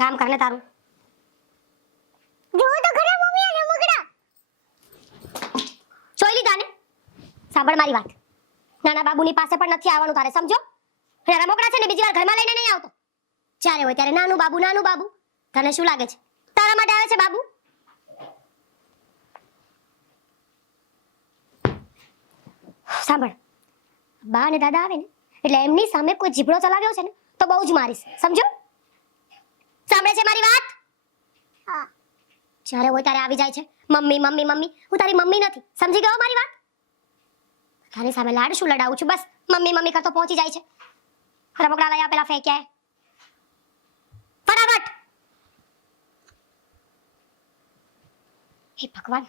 કામ કરને તારું. જો તો ખરા, મમ્મી અને મગડા જોઈ લીધા સાંભળ મારી વાત. નાના બાબુની પાસે પણ નથી આવવાનું તારે, સમજો? અને રમકડા છે ને બીજી વાર ઘરમાં લઈને નહીં આવતો. જ્યારે હોય ત્યારે નાનું બાબુ નાનું બાબુ. તને શું લાગે છે? તારા માટે આવે છે બાબુ? સાંભળ. બા અને દાદા આવે ને, એટલે એમની સામે કોઈ જીભડો ચલાવ્યો છે ને, તો બહુ જ મારીશ. સમજો? સાંભળે છે મારી વાત? હા. જ્યારે હોય ત્યારે આવી જાય છે. મમ્મી મમ્મી મમ્મી હું તારી મમ્મી નથી. સમજી ગયો મારી વાત? તારી સામે લાડ શું લડાવું છું બસ. મમ્મી મમ્મી કરતો પહોંચી જાય છે. રમકડા લઈ આપેલા ફેંક્યા ફટાફટ! હે ભગવાન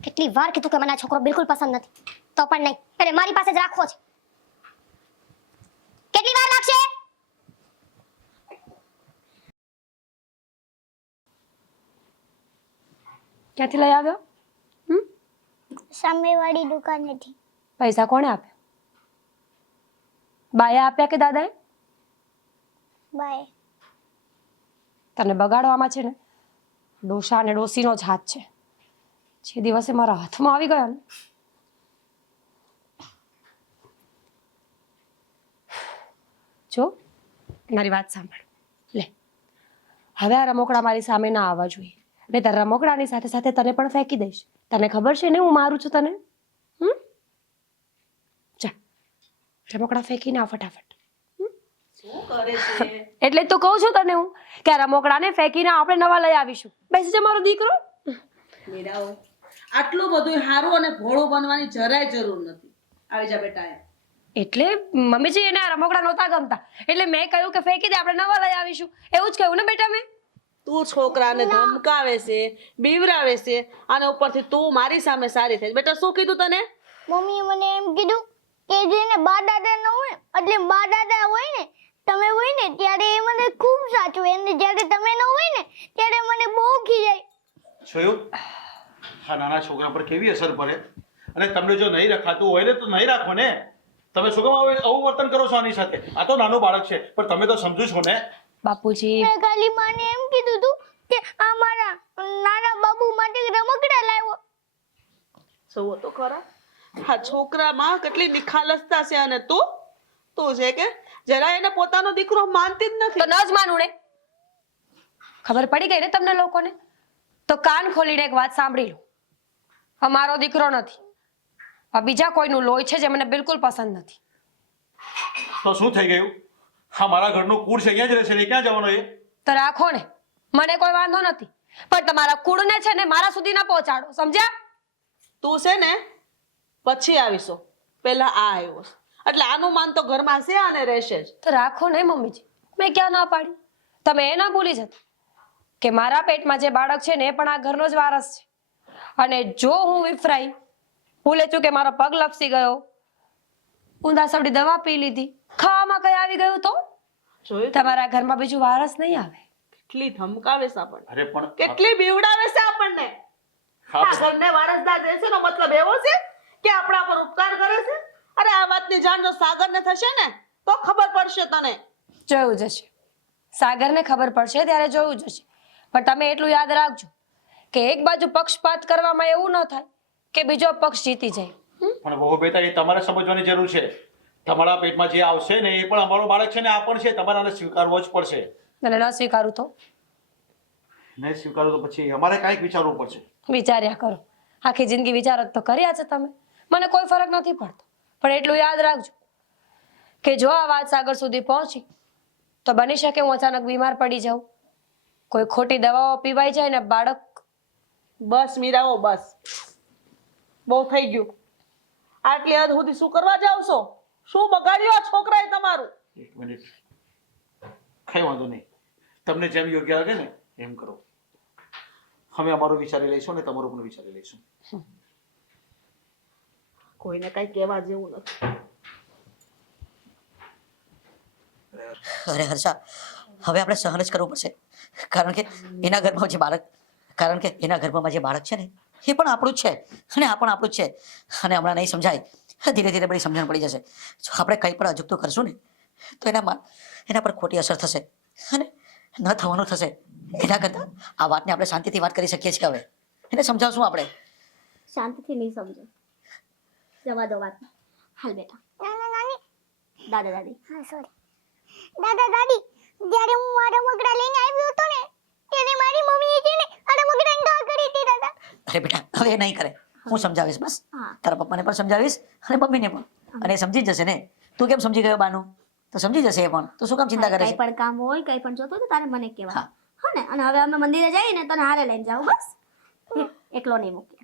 કેટલી વાર કીધું કે મને છોકરો બિલકુલ પસંદ નથી. તો પણ નહીં. એટલે મારી પાસે જ રાખવો છે કેટલી વાર લાગશે ક્યાંથી લઈ આવ્યો? હમ? સામેવાળી દુકાનેથી. પૈસા કોણે આપ્યા? બાએ આપ્યા કે દાદાએ? બાય તને બગાડવામાં છે ને ડોસા અને ડોસીનો જ હાથ છે. જે દિવસે મારા હાથમાં આવી ગયા ને જો મારી વાત સાંભળ. લે હવે આ રમકડા મારી સામે ના આવવા જોઈએ. નહીં તારા રમકડાની સાથે સાથે તને પણ ફેંકી દઈશ. તને ખબર છે ને હું મારું છું તને? હમ? જા રમકડા ફેંકીને ના ફટાફટ. એટલે તો કહું છું તને હું કે રમકડાને ફેંકીને આપણે નવા લઈ આવીશું. બેસી જા મારો દીકરો. આટલું બધું સારું અને ભોળું બનવાની જરાય જરૂર નથી. આવી જા બેટા એટલે મમ્મીજી એને આ રમકડા નહોતા ગમતા. એટલે મેં કહ્યું કે ફેંકી દે આપણે નવા લઈ આવીશું. એવું જ કહ્યું ને બેટા મેં? તું છોકરાને ધમકાવે છે બીવરાવે છે અને ઉપરથી તું મારી સામે સારી થઈ બેટા શું કીધું તને? મમ્મી મને એમ કીધું કે જેને બા દાદા ન હોય એટલે બા દાદા હોય ને તમે હોય ને ત્યારે એ મને ખૂબ સાચવે. અને જ્યારે તમે ન હોય ને ત્યારે મને બહુ ખીજાય. જોયું આ નાના છોકરા પર કેવી અસર પડે? અને તમને જો નહીં રખાતું હોય ને તો નહીં રાખો ને. તમે શું કામ આવું વર્તન કરો છો આની સાથે? આ તો નાનું બાળક છે પણ તમે તો સમજો છો ને. બાપુજી. મેં ખાલી માને એમ કીધું તું કે આ મારા નાના બાબુ માટે રમકડા લાવ્યો. જોવો તો ખરા. આ છોકરામાં કેટલી નિખાલસતા છે અને તું તું છે કે જરા એને પોતાનો દીકરો માનતી જ તો નથી ન જ માનું ને ખબર પડી ગઈ ને તમને લોકોને? તો કાન ખોલીને એક વાત સાંભળી લો. અમારો દીકરો નથી. આ બીજા કોઈનું લોહી છે જે મને બિલકુલ પસંદ નથી. તો શું થઈ ગયું? હા મારા ઘરનું કુળ છે અહીંયા જ રહેશે ને ક્યાં જવાનો એ? તો રાખો ને. મને કોઈ વાંધો નથી. પણ તમારા કુળને છે ને મારા સુધી ના પહોંચાડો સમજ્યા? તું છે ને પછી આવીશો. પહેલા આ આવ્યો એટલે આનું માન તો ઘરમાં છે અને રહેશે જ. તો રાખો ને મમ્મીજી. મેં ક્યાં ના પાડી? તમે એ ના ભૂલી જતા કે મારા પેટમાં જે બાળક છે ને એ પણ આ ઘરનો જ વારસ છે. અને જો હું વિફરાઈ ભૂલે છું કે મારો પગ લપસી ગયો ઊંધા સવડી દવા પી લીધી ખાવામાં કઈ આવી ગયું તો? તમારા ઘરમાં બીજું વારસ નહીં આવે? કેટલી ધમકાવે છે આપણને. અરે પણ કેટલી બીવડાવે છે આપણને. આ ઘરને વારસદાર રહેશે નો મતલબ એવો છે કે આપણા પર ઉપકાર કરે છે? અરે આ વાતની જાણ જો સાગરને થશે ને તો ખબર પડશે તને. જોયું જશે સાગરને ખબર પડશે ત્યારે જોયું જશે પણ તમે એટલું યાદ રાખજો કે એક બાજુ પક્ષપાત કરવામાં એવું ન થાય કે બીજો પક્ષ જીતી જાય. પણ બહુ બેટા એ તમારે સમજવાની જરૂર છે. તમારા પેટમાં જે આવશે ને એ પણ અમારો બાળક છે ને આ પણ છે તમારે આને સ્વીકારવો જ પડશે. અને ન સ્વીકારું તો. નહીં સ્વીકારો તો પછી અમારે કાંઈક વિચારવું પડશે. વિચાર્યા કરો. આખી જિંદગી વિચારો તો કર્યા છે તમે. મને કોઈ ફરક નથી પડતો. પણ એટલું યાદ રાખજો કે જો આ વાત સાગર સુધી પહોંચી તો બની શકે હું અચાનક બીમાર પડી જાઉં. કોઈ ખોટી દવાઓ પીવાઈ જાય ને બાળક બસ મીરાઓ બસ. બહુ થઈ ગયું. આટલી હદ સુધી શું કરવા જાવ છો શું બગાડ્યું આ છોકરાએ તમારું? એક મિનિટ. કઈ વાંધો નહીં. તમને જેમ યોગ્ય લાગે ને એમ કરો. અમે અમારું વિચારી લઈશું ને તમારું પણ વિચારી લઈશું. કોઈને કઈ કહેવા જેવું નથી. અરે હર્ષા હવે આપણે સહન જ કરવું પડશે. કારણ કે એના ઘરમાં જે બાળક કારણ કે એના ગર્ભમાં જે બાળક છે ને એ પણ આપણું જ છે. અને આ પણ આપણું જ છે. અને હમણાં નહીં સમજાય. ધીરે ધીરે બધી સમજણ પડી જશે. જો આપણે કંઈ પણ અજુકતું કરશું ને તો એનામાં એના પર ખોટી અસર થશે. અને ન થવાનું થશે. એના કરતાં આ વાતને આપણે શાંતિથી વાત કરી શકીએ છીએ હવે. એને સમજાવશું આપણે. શાંતિથી નહીં સમજો. જવા દો વાત. હાલ બેટા નાના નાની દાદા દાદી. હા સોરી દાદા દાદી જ્યારે હું આ રમકડા લઈને આવ્યો હતો ને ત્યારે મારી મમ્મીએ છે ને આ રમકડાની ઢાળ કરી હતી. દાદા અરે બેટા હવે નહીં કરે. હું સમજાવીશ બસ. હા. તારા પપ્પાને પણ સમજાવીશ અને મમ્મીને પણ. અને સમજી જ જશે ને. તું કેમ સમજી ગયો બાનું? તો સમજી જશે એ પણ. તો શું કામ ચિંતા કરે છે? પણ કામ હોય કઈ પણ જોતો તો તારે મને કહેવા હા. હા ને? અને હવે અમે મંદિરે જઈએ ને તને હારે લઈને જાવ બસ. એકલો નહીં મૂકી